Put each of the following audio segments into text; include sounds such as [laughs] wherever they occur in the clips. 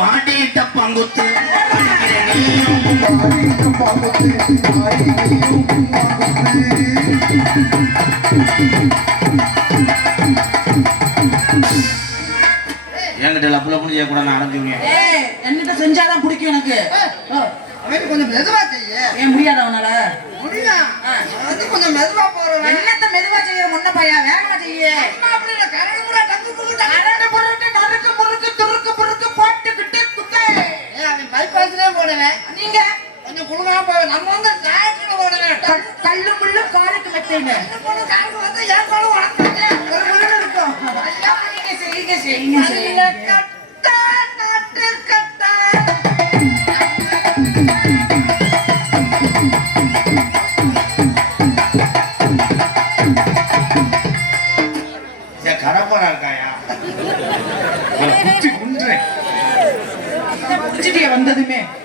மாட்டிட்ட பங்குத்து. என்கிட்ட லப்பு லப்புன்னு செய்யக்கூடாது நான் அடைஞ்சுங்க ஏய் என்கிட்ட செஞ்சாதான் பிடிக்கும் எனக்கு. கொஞ்சம் மெதுவா செய்ய. ஏன் முடியாத அது கொஞ்சம் மெதுவா போறவன். என்னத்த மெதுவா செய்யற முன்ன பையா வேகமா செய்ய. அப்படி கரடு கூட பைபாஸ்லயே போனவன் நீங்க? கொஞ்சம் குழுங்கா போவேன் நம்ம வந்து போனவன் கல்- கல்லு முள்ளு காலுக்கு மெத்தைங்க பொண்ணு காருக்கு வந்து என் காலம் வளர்ந்துட்டேன் ஒரு முள்ளு இருக்கும். ஐயா, நீங்க में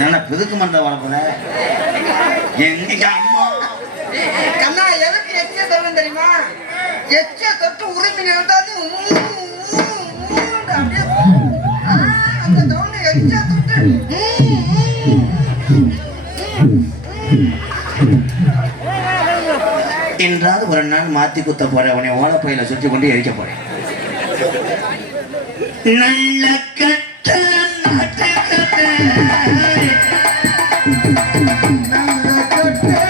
அதனால பிதுக்கு மண்டை வரப்போற எங்க அம்மா? கண்ணா எதுக்கு எச்சிய தொடுவேன் தெரியுமா? எச்சிய தொட்டு உரிமை நிறுத்தாது. அப்படியே அந்த தொட்டு. என்றாவது ஒரு நாள் மாத்தி குத்த போறேன். உன்னை ஓலப்பையில சுற்றி கொண்டு எரிக்க போறேன். நல்ல நல்ல கட்டு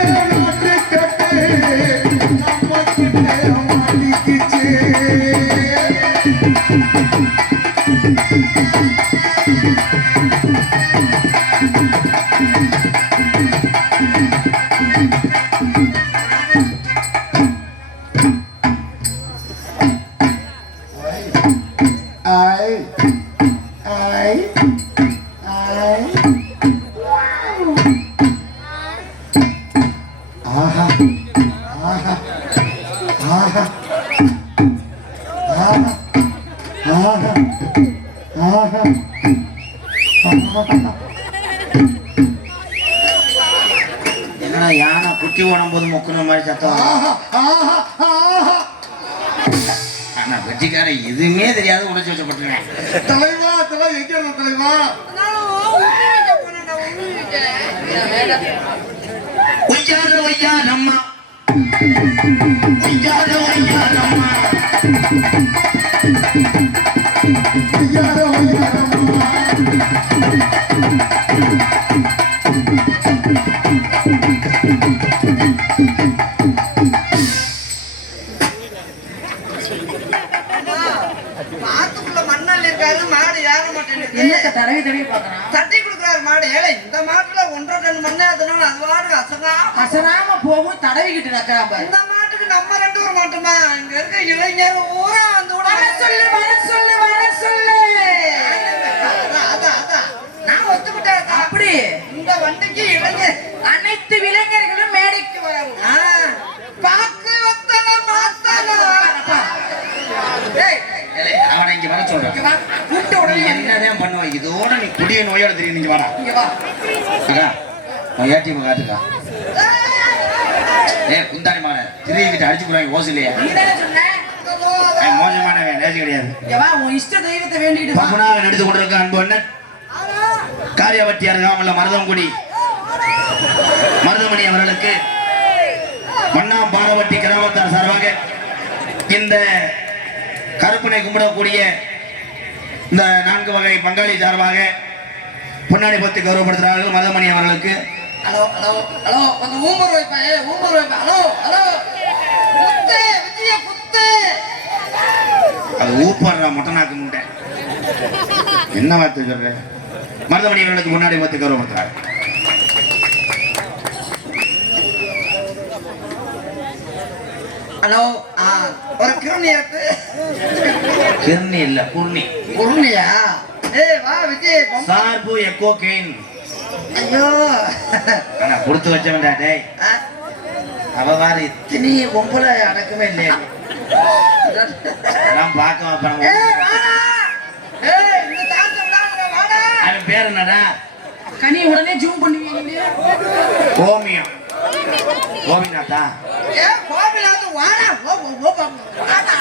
இங்க வர சொல்றேன். கூப்பிட்ட உடனே என்னதான் பண்ணுவ இதோட நீ குடிய நோயோட தெரியும் நீங்க வாடா. இங்க வா. அக்கா உன் ஏடிஎம் காட்டுக்கா ஏ குந்தாணி மாலை. திருவிக்கிட்ட அடிச்சு போடுவாங்க ஓசு இல்லையா? மோசமானவன் நேசி கிடையாது. உன் இஷ்ட தெய்வத்தை வேண்டிட்டு வா. பகுனாக நடித்து கொண்டிருக்க அன்பு அண்ணன். காரியவட்டி அருகாமல்ல மருதங்குடி. மருதமணி அவர்களுக்கு மன்னாம் பாரவட்டி கிராமத்தார் சார்பாக இந்த கருப்பனை கும்பிடக்கூடிய இந்த நான்கு வகை பங்காளி சார்பாக பொன்னாடி பத்து கௌரவப்படுத்துகிறார்கள் மருதமணி அவர்களுக்கு. ஹலோ ஹலோ ஹலோ கொஞ்சம் ஊம்பர் வைப்பா ஏ ஊம்பர் வைப்பா ஹலோ ஹலோ. குத்து விஜய குத்து. அது ஊப்பாடுறா என்ன வார்த்தை சொல்ற? மருதமணி அவர்களுக்கு முன்னாடி பத்து கௌரவப்படுத்துகிறார் ஹலோ ஆ ஒரு கிருணி எடுத்து கிருணி இல்ல புர்ணி குருணியா ஏய் வா விஜய் சார்பு எக்கோ கெயின் ஐயோ ஆனா கொடுத்து வச்சவன்டா டேய் அவ வேற இத்தனை பொம்பளை அடக்கவே இல்லையே எல்லாம் பார்க்க வைப்பாங்க. அவன் பேர் என்னடா கனி உடனே ஜூம் பண்ணுவீங்க கோமியம் கோபிநாத்தா ஏய், கோபிநாத், வாடா. ஓ, ஓ, ஓ, ஓ, வாடா.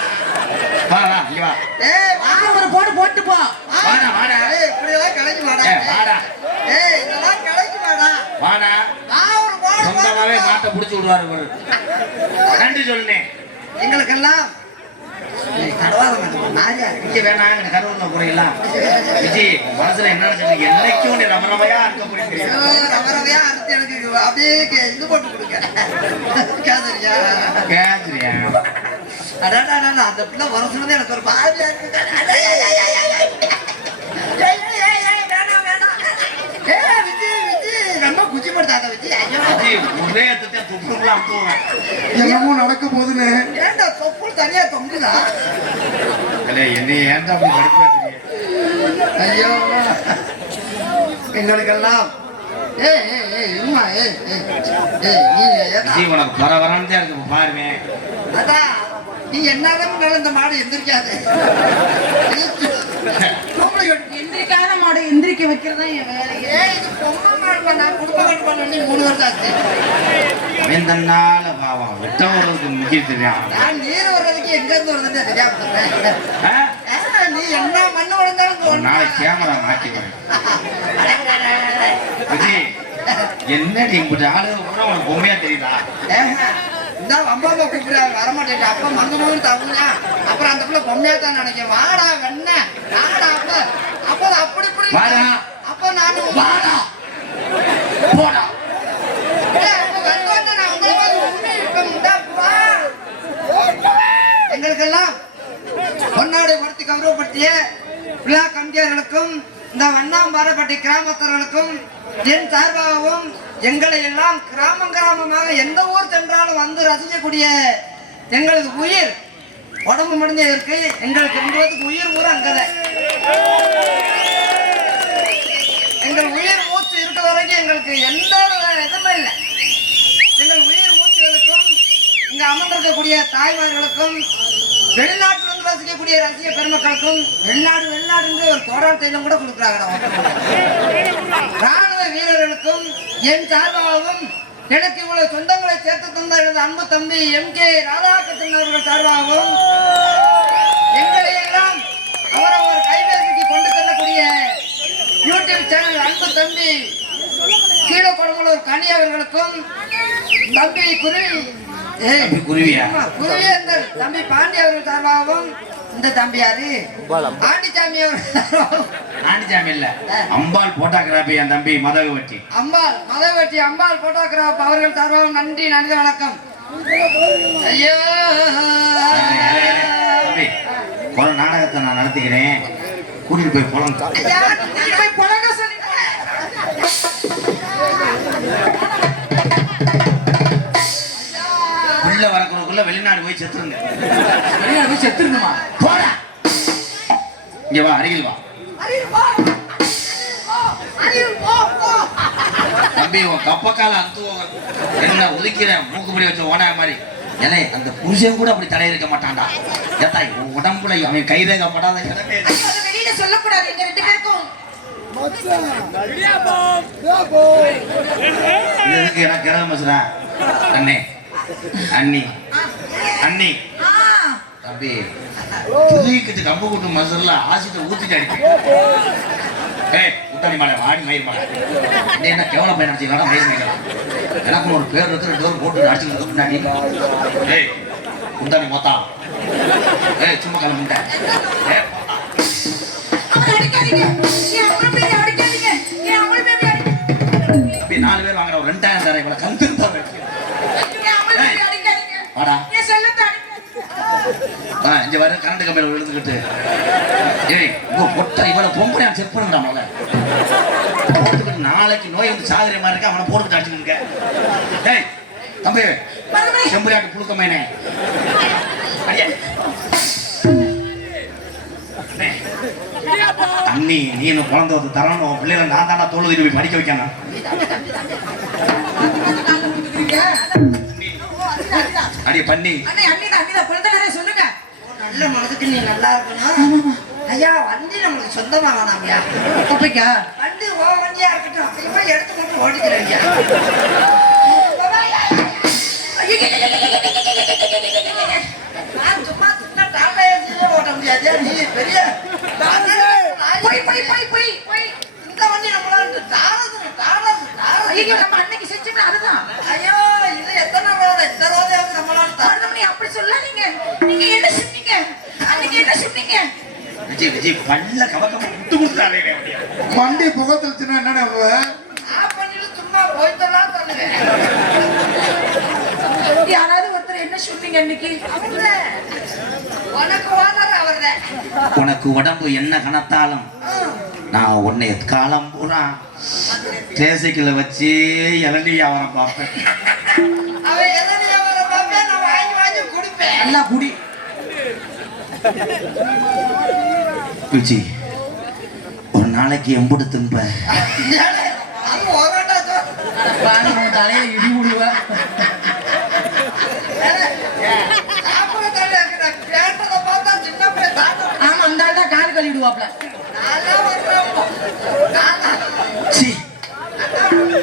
வா வா இங்க வா ஏய், வா. ஒரு போடு போட்டு போ வாடா, வாடா. ஏய், வாடா. ஏய், வாடா. ஏய், இதெல்லாம் கிடைக்கு வாடா. வாடா வா, ஒரு போடு சொந்தமாவே. மாட்டை புடிச்சு விடுவாரு. நன்றி சொல்லுனே எங்களுக்கெல்லாம் என்னைக்கும் ரமரமையா இருக்க முடியும் ரவையா அறுத்து எனக்கு அப்படியே இது போட்டு கொடுங்க. கேசரியா? கேக்குறியா அடாடா அந்த பிள்ளை வர சொன்னது எனக்கு ஒரு பாதியா இருக்கு ஏய், ஏய், ஏய், ஏய், ஏய், ஏய். ஏய், ஏய், ஏய், ஏய், வேணாம், வேணாம். ஏய், விஜய், விஜய், ரொம்ப குச்சிப்படுத்தாத விஜய். ஐயோ. விஜய் ஒரே எத்தத்தை துப்புலாம் தூவேன் என்னமோ நடக்க போகுதுன்னு ஏன்டா தொப்புள் தனியா தொங்குதா? என்னை ஏன்டா அப்படி வச்சிருக்கீங்க ஐயோ. எங்களுக்கெல்லாம் நீ என்னதான் இந்த மாடு. எந்திரிக்காத [laughs] மாடு எந்திரிக்க வைக்கிறதா என் வேலையே இது பொம்மை மாடு குடும்ப பண்ணி மூணு வருஷம் ஆச்சு. அவன் தன்னால பாவம் வெட்ட உறவுக்கு முக்கிய தெரியும் நான் நீர் வர்றதுக்கு எங்க இருந்து வருதுன்னு தெரியாம போறேன். ஆ? ஆ, நீ என்ன மண்ணு. நாளைக்கு கேமரா என்னடி இப்படி ஆளு? உனக்கு பொம்மையா தெரியுதா? இந்த அம்மா அம்மா கூப்பிடுறாங்க. வரமாட்டேன் அப்பா மங்க மகன் தகுனா அப்புறம் அந்த பிள்ளை பொம்மையா தான் நினைக்கிறேன். வாடா வெண்ண. வாடா அப்ப. அப்ப அப்படி இப்படி. அப்ப நானும் வாடா. போடா. அப்ப. எங்களுக்கெல்லாம் பொன்னாடை படுத்தி கௌரவப்படுத்திய விழா கமிட்டியார்களுக்கும் இந்த வண்ணாம்பாறைப்பட்டி கிராமத்தர்களுக்கும் என் சார்பாகவும் எங்களை எல்லாம் கிராமம் கிராமமாக எந்த ஊர் சென்றாலும் வந்து ரசிக்கக்கூடிய எங்களது உயிர் உடம்பு முடிஞ்ச இருக்கு எங்களுக்கு என்பதுக்கு உயிர் ஊர் அங்கதான் எங்கள் உயிர் மூச்சு இருக்க வரைக்கும் எங்களுக்கு எந்த ஒரு இதுவுமே இல்லை. எங்கள் உயிர் மூச்சுகளுக்கும் இங்க அமர்ந்திருக்கக்கூடிய தாய்மார்களுக்கும் வெளிநாட்டிலிருந்து வசிக்கக்கூடிய ரசிக பெருமக்களுக்கும் வெளிநாடு வெளிநாடு ஒரு கோடால் கூட கொடுக்குறாங்க ராணுவ வீரர்களுக்கும் என் சார்பாகவும் எனக்கு இவ்வளவு சொந்தங்களை சேர்த்து தந்த எனது அன்பு தம்பி எம் கே ராதாகிருஷ்ணன் அவர்கள் சார்பாகவும் எங்களை எல்லாம் அவரவர் கைபேசிக்கு கொண்டு செல்லக்கூடிய யூடியூப் சேனல் அன்பு தம்பி கீழே கொடுமலூர் கனி அவர்களுக்கும் தம்பி குருவி தம்பி குருவியா? குருவியந்தர் தம்பி பாண்டி அவர்கள் சார்பாகவும் இந்த தம்பி யாரு? ஆண்டிச்சாமி ஆண்டிச்சாமி இல்ல. அம்பாள் போட்டோகிராபி என் தம்பி மதகுவட்டி அம்பாள் மதவெட்டி அம்பாள் போட்டோகிராஃப் அவர்கள் சார்பாகவும் நன்றி நன்றி வணக்கம். ஐயோ! தம்பி ஒரு நாடகத்தை நான் நடத்திக்கிறேன் கூட்டிட்டு போய் புலம் போய் புழங்க சொல்லி உள்ள வரக்குறதுக்குள்ள வெளிநாடு போய் செத்துருங்க. வெளியே போய் செத்துருணுமா போடா. இங்க வா அருகில் வா. தம்பி உன் கப்பக்கால அந்து என்ன ஒதுக்கிற மூக்குப்படி வச்ச ஓனாய மாதிரி. ஏலே அந்த புருஷன் கூட அப்படி தடை இருக்க மாட்டான்டா. ஏத்தா உன் உடம்புல அவன் கைரேகப்படாத இடமே வெளியில சொல்லக்கூடாது எங்க ரெண்டு பேருக்கும். எனக்கு கிரக மசுரா அண்ணே அண்ணி. அண்ணி. தம்பி புதுக்கிட்டு கம்பு கூட்டு மசுரில் ஆசிட்ட ஊத்திட்டு அடிப்பேன் ஏய் முட்டாளி மாலை ஆடி மயிர் மாலை. என்ன கேவல பையன் அடிச்சுக்கலாம் மயிர் மயிலாம் எனக்கு ஒரு பேர் இருக்கு ரெண்டு பேரும் போட்டு அடிச்சுக்கிட்டு முன்னாடி ஏய் முந்தானி மொத்தா. ஏய் சும்மா கிளம்புட்டேன் ஏய் நாலு பேர் வாங்குற ஒரு ரெண்டாயிரம் தரேன். இவ்வளோ கந்து தான் ஏன் அவனை போய் அடிக்காதீங்க வாடா. ஆ, இங்க வர கரண்ட் கம்பியில விழுந்துக்கிட்டு ஏய் உங்க பொட்டை இவனை பொம்பளை செக் பண்ணுடா முதல்ல. போட்டுக்கிட்டு நாளைக்கு நோய் வந்து சாகுற மாதிரி இருக்கு அவனை போட்டுக்கிட்டு அடிச்சுட்டு இருக்க. ஏய் தம்பி செம்பரியாட்டு புழுக்கமேனே அடியே. அண்ணி நீ என்ன குழந்தை வந்து தரணும்? உன் பிள்ளைகளை நான் தானே தோல் திருப்பி படிக்க வைக்கணும். அடி பண்ணி அண்ணே, அண்ணிதான், அண்ணிதான். குழந்தைகளே சொல்லுங்க நல்ல மனதுக்கு நீ நல்லா இருக்கணும் ஐயா வண்டி நம்மளுக்கு சொந்தமா வேணாம்யா குப்பைக்கா வண்டி ஓ வண்டியா இருக்கட்டும் அப்படியே எடுத்து மட்டும் ஓடிக்கிறேன் ஐயா நான் சும்மா சின்ன டாடா ஏசியே ஓட்ட முடியாது நீ பெரிய போய் போய் போய் போய் போய் இந்த வண்டி நம்மளால தாரது தாரது ஐயோ தாரது நம்ம அன்னைக்கு செஞ்சோமே அதுதான் ஐயோ இது எத்தனை ரோடு இந்த ரோதையாவது நம்மளால தார மருதமணி அப்படி சொல்லாதீங்க நீங்க என்ன சொன்னீங்க அன்னைக்கு என்ன சொன்னீங்க விஜய் பல்ல கவக்கம் விட்டு கொடுத்தாலே வண்டி என்னடா சொல்லுவேன். யாராவது ஒருத்தர் என்ன சொன்னீங்க அன்னைக்கு. உனக்கு உடம்பு என்ன கணத்தாலும் நான் உன்னை காலம் பூரா தேசைக்குள்ள வச்சு இளநீ வியாபாரம் பார்ப்பேன். குடி. விஜய் ஒரு நாளைக்கு எம்புடு உன் தலையில இடி விடுவ சாப்பிட தள்ளி இருக்கிற பேட்டதை பார்த்தா சின்ன பையன் தாங்க ஆமா அந்த ஆள் தான் கால் கழுவிடுவாப்ல.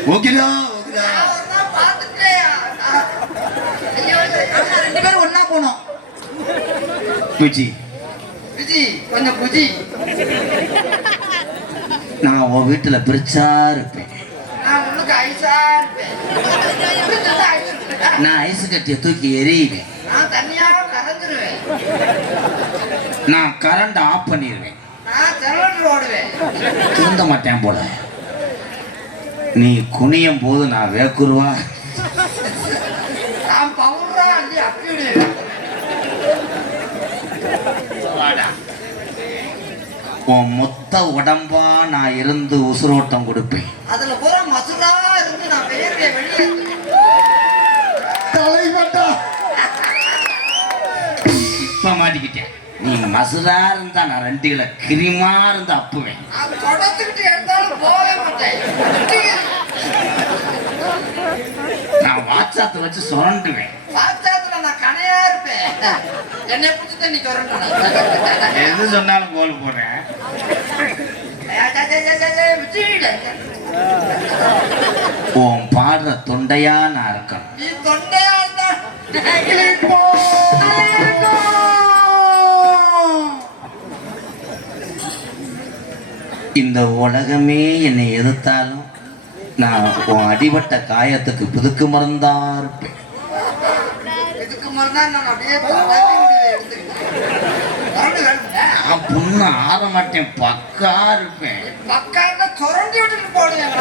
ஓகேடா ஓகேடா. ரெண்டு பேரும் ஒண்ணா போனோம். விஜி கொஞ்சம் புஜி. நான் உன் வீட்டுல பிரிச்சா இருப்பேன். நான் ஐஸ் கட்டிய தூக்கி எறியுவேன் நான் கரண்ட் ஆஃப் பண்ணிடுவேன் திருந்த மாட்டேன் போல. நீ குனியும் போது நான் வேக்குருவா? நான் பவுடரா அள்ளி அப்பி விடுவேன் உன் மொத்த உடம்பா நான் இருந்து உசுரோட்டம் கொடுப்பேன். அதுல பூரா மசுரா இருந்து நான் வெளியே வெளியே தலைவட்டா. இப்ப மாட்டிக்கிட்டேன். நீ மசுரா இருந்தா நான் ரெண்டு கிலோ கிரிமா இருந்து அப்புவேன். நான் வாட்ஸ்அப் வச்சு சுரண்டுவேன். [laughs] நீ எது சொன்னாலும் கோல் போடுறேன் உன் பாடுற தொண்டையா நான் இருக்கணும். நீ தொண்டையா இருந்தா இந்த உலகமே என்னை எதிர்த்தாலும் நான் உன் அடிபட்ட காயத்துக்கு புதுக்கு மருந்தா இருப்பேன். மறுநாள் நான் அப்படியே புண்ணு ஆற மாட்டேன் பக்கா இருப்பேன். பக்கால சுரண்டி விட்டுட்டு போடுவேன்.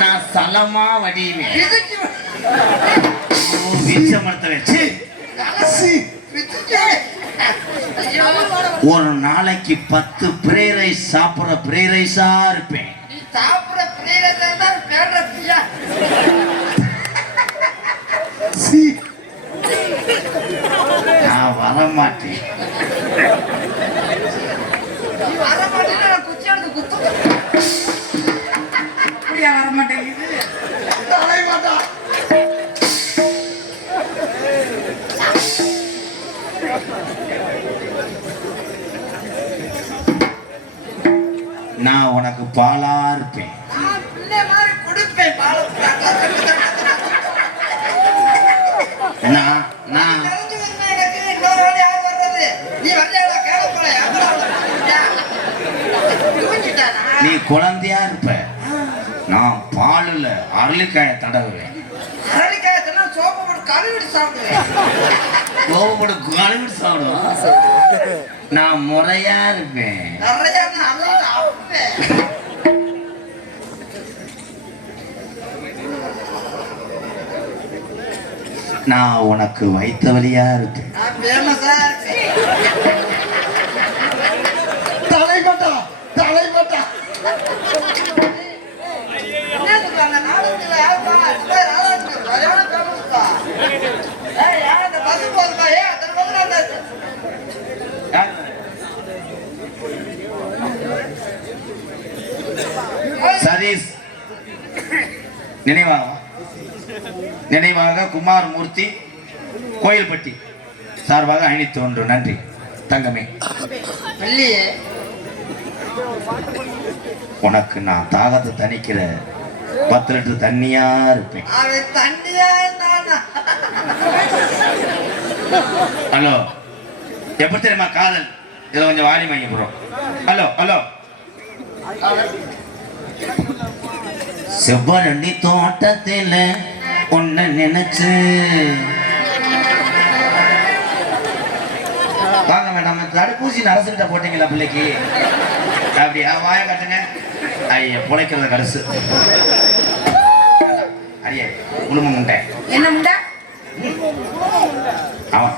நான் சலமா வடிவேன். விடு. வீச்ச ஒரு நாளைக்கு பத்து பிரே ரைஸ் சாப்பிட்ற பிரே ரைஸா இருப்பேன். நீ சாப்பிட பிரியத்தை தான் பேடுற பிரியா. சி நான் வரமாட்டேன். அப்படியா வர மாட்டேங்குது தலைவட்டா நான் உனக்கு பாலா இருப்பேன் நான் பிள்ளை மாதிரி கொடுப்பேன் பாலத்தை. நான் நான் தெரிஞ்சு வருமே எனக்கு இன்னொரு வாட்டி யார் வர்றது? நீ வரலையாடா, கேள போல, யாரா வரலையா? தூங்கிட்டானா? நீ குழந்தையா இருப்ப. நான் பாலுல அரளிக்காய தடவுவேன் அரளிக்காய் தின்னா சோப்பு போட்டு கழுவிட்டு சாப்பிடுவேன். கழுவிட்டு நான் முறையா இருப்பேன். நிறைய நான் உனக்கு வைத்த வழியா இருப்பேன் நான் famous-ஆ இருப்பேன். தலைவட்டா தலைவட்டா என்ன சொல்றாங்க? நாடகத்துல யாருப்பா? சும்மா நாடகத்துக்கு சரியான famous-பா. ஏய், யார் அந்த bus போகுதுப்பா? ஏய், அத்தனை பேர் அந்த- சதீஷ் நினைவாக? நினைவாக குமார் மூர்த்தி கோயில்பட்டி சார்பாக அணி ஒன்று நன்றி. தங்கமே. உனக்கு நான் தாகத்தை தணிக்கிற பத்து லிட்டர் தண்ணியா இருப்பேன் ஹலோ எப்படி தெரியுமா காதல்? இதுல கொஞ்சம் வாரி வாங்கி போறோம் ஹலோ ஹலோ. செவ்வரண்டி தோட்டத்தில் உன்னை நினைச்சு. வாங்க மேடம் தடுப்பூசி நரசுகிட்ட போட்டீங்களா பிள்ளைக்கு? அப்படியா? வாய கட்டுங்க. ஐயா புழைக்கிறது கடைசு. ஐயே குடும்ப முட்டை. என்ன முண்டா அவன்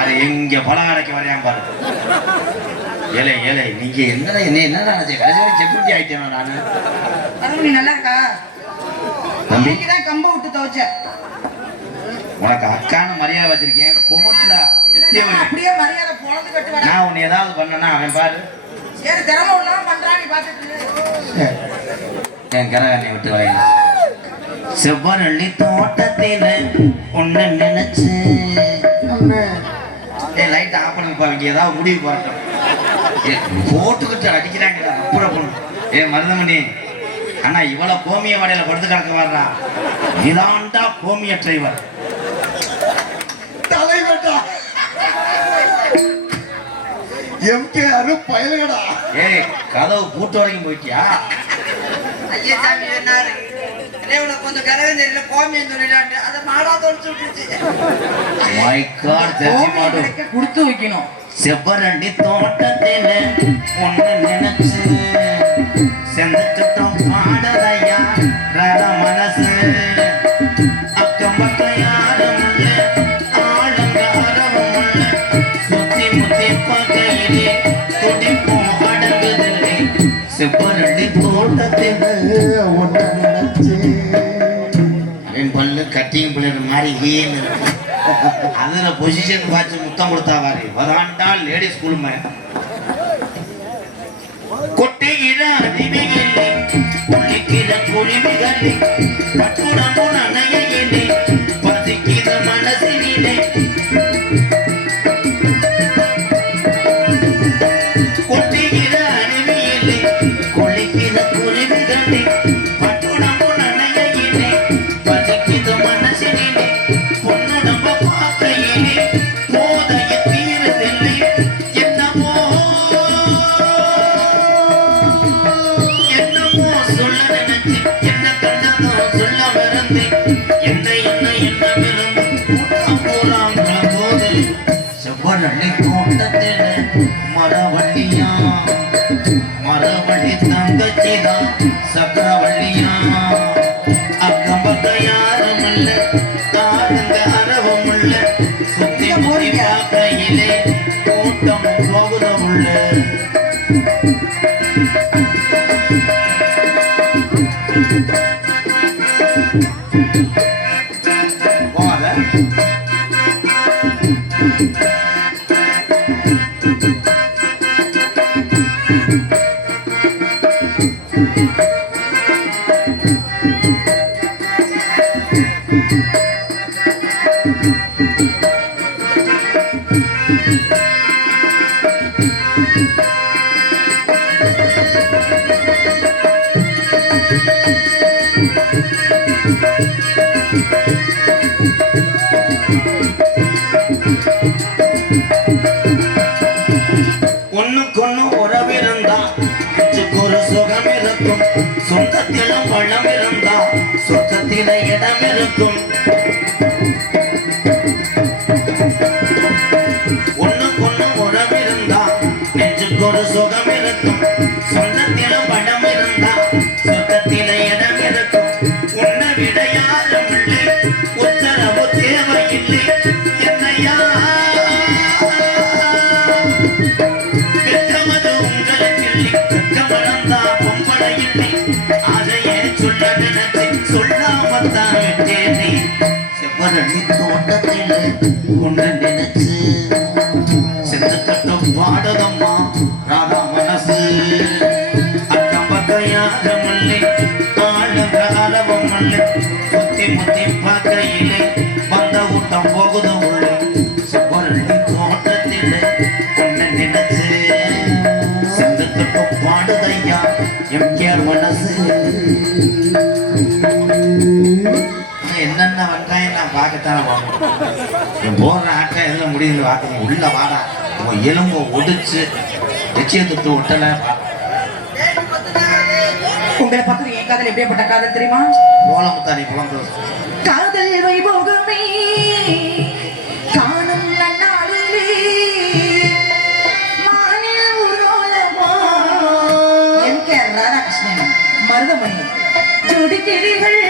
அது எங்க பழம் அடைக்க வரையான் பாரு. ஏலே ஏலே நீங்க என்னடா என்ன என்னடா நினைச்ச கடைசி செக்யூரிட்டி ஆயிட்டேன் நானு. நீ நல்லா இருக்கா? தம்பி? தான் கம்ப விட்டு துவைச்சேன். உனக்கு அக்கான மரியாதை வச்சிருக்கேன். குமுட்லா அப்படியே மரியாதை பொழந்து கட்டு நான் உன்னை ஏதாவது பண்ணனா அவன் பாரு. சரி திறமை உள்ளவன் பண்றான் நீ பாத்துட்டு. என் கரகாரனை விட்டு வரையில செவ்வரள்ளி தோட்டத்தில உன்னை நினைச்சு. ஏ லைட் ஆஃப் பண்ணுங்கப்பா இங்க ஏதாவது முடிவு போறட்டும் போட்டுக்கிட்டு அடிக்கிறாங்க அப்புறம் ஏ மருதமணி அண்ணா இவ்வளவு கோமிய வடையில படுத்து கிடக்க வர்றா. இதாண்டா கோமிய டிரைவர் தலைவட்டா. எம்கேஆர் பயலுகடா ஏய் கதவு பூட்டு வரைக்கும் போயிட்டியா? ஐயா சாமி சொன்னாரு கொஞ்சம் தெரியல கோமியம் சொல்லிடாண்டு அதை மாடா தொலைச்சு கிடைக்க கொடுத்து வைக்கணும். செவ்வரண்டி தோட்டத்தில ஒண்ணு நினைச்சு செந்துட்டோம் தோட்டத்தில என் பல்லு கட்டிங் பிள்ளைங்க மாதிரி ஹீன்னு இருக்கு. அதுல பொசிஷன் பார்த்து முத்தம் கொடுத்தா வாரி வராண்டா லேடி ஸ்கூல் கொட்டையில அறிவியலே சொந்தத்திலும் பணம் இருந்தா சொந்தத்தில இடம் இருக்கும் ஒண்ணு ஒண்ணுக்கொண்ணு உறவிருந்தா நெஞ்சுக்கு ஒரு சுகம் இருக்கும் பரணி தோட்டத்தில் உன்னை நினைச்சு செத்து கட்டம் பாடதம்மா ராதா மனசு அக்கம் பக்கம் யாரும் இல்லை ஆளும் ராதவம் இல்லை பார்க்கையிலே பார்க்கத்தானே போகணும் போடுற ஆட்டம் முடியுதுன்னு பார்க்க நீ உள்ள வாடா. உன் எலும்பை ஒடிச்சு நிச்சயத்துக்கு விட்டல உங்களை பார்த்து என் காதல் எப்படியாப்பட்ட காதல் தெரியுமா? போலமுத்தானி புலம்பு. காதல் வைபோகமே காணும் நன்னாளிலே. மானில். M K Radhakrishnan Maruthamani. ஜோடிக்கிளிகள்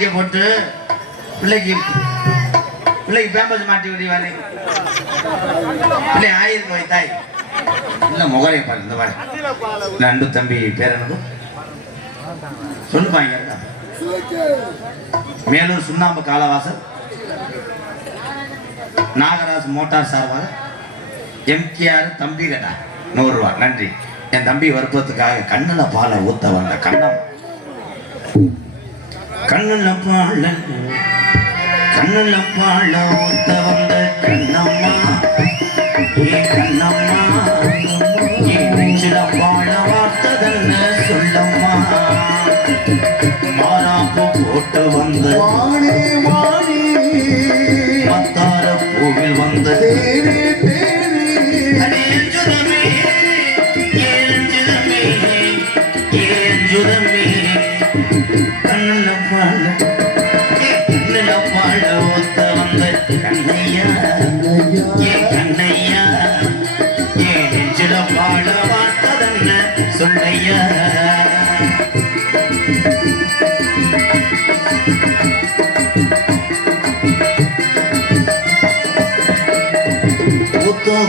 தொட்டி போட்டு பிள்ளைக்கு பிள்ளைக்கு பேம்பஸ் மாட்டி விடி பிள்ளை ஆயிருக்கு வை தாய். இல்ல முகரை பாரு இந்த பாரு. நண்டு தம்பி பேர் என்னது? சொல்லுப்பா இங்க மேலூர் சுண்ணாம்பு காலவாசல். நாகராஜ் மோட்டார் சார்பாக எம்கேஆர் தம்பி கடா நூறுரூவா நன்றி. என் தம்பி வருத்தத்துக்காக கண்ணில் பாலை ஊத்த வந்த கண்ணம். கண்ணுல பாழ கண்ணுல பாழ ஊத்த வந்த கண்ணம்மா ஏ கண்ணம்மா ஏ நெஞ்சில பாழ வார்த்ததென்ன சொல்லம்மா? மாறாப்பு போட்டு வந்து வாணி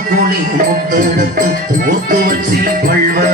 கோழி முத்தெடுத்து ஊத்து வச்சு பல்வரசு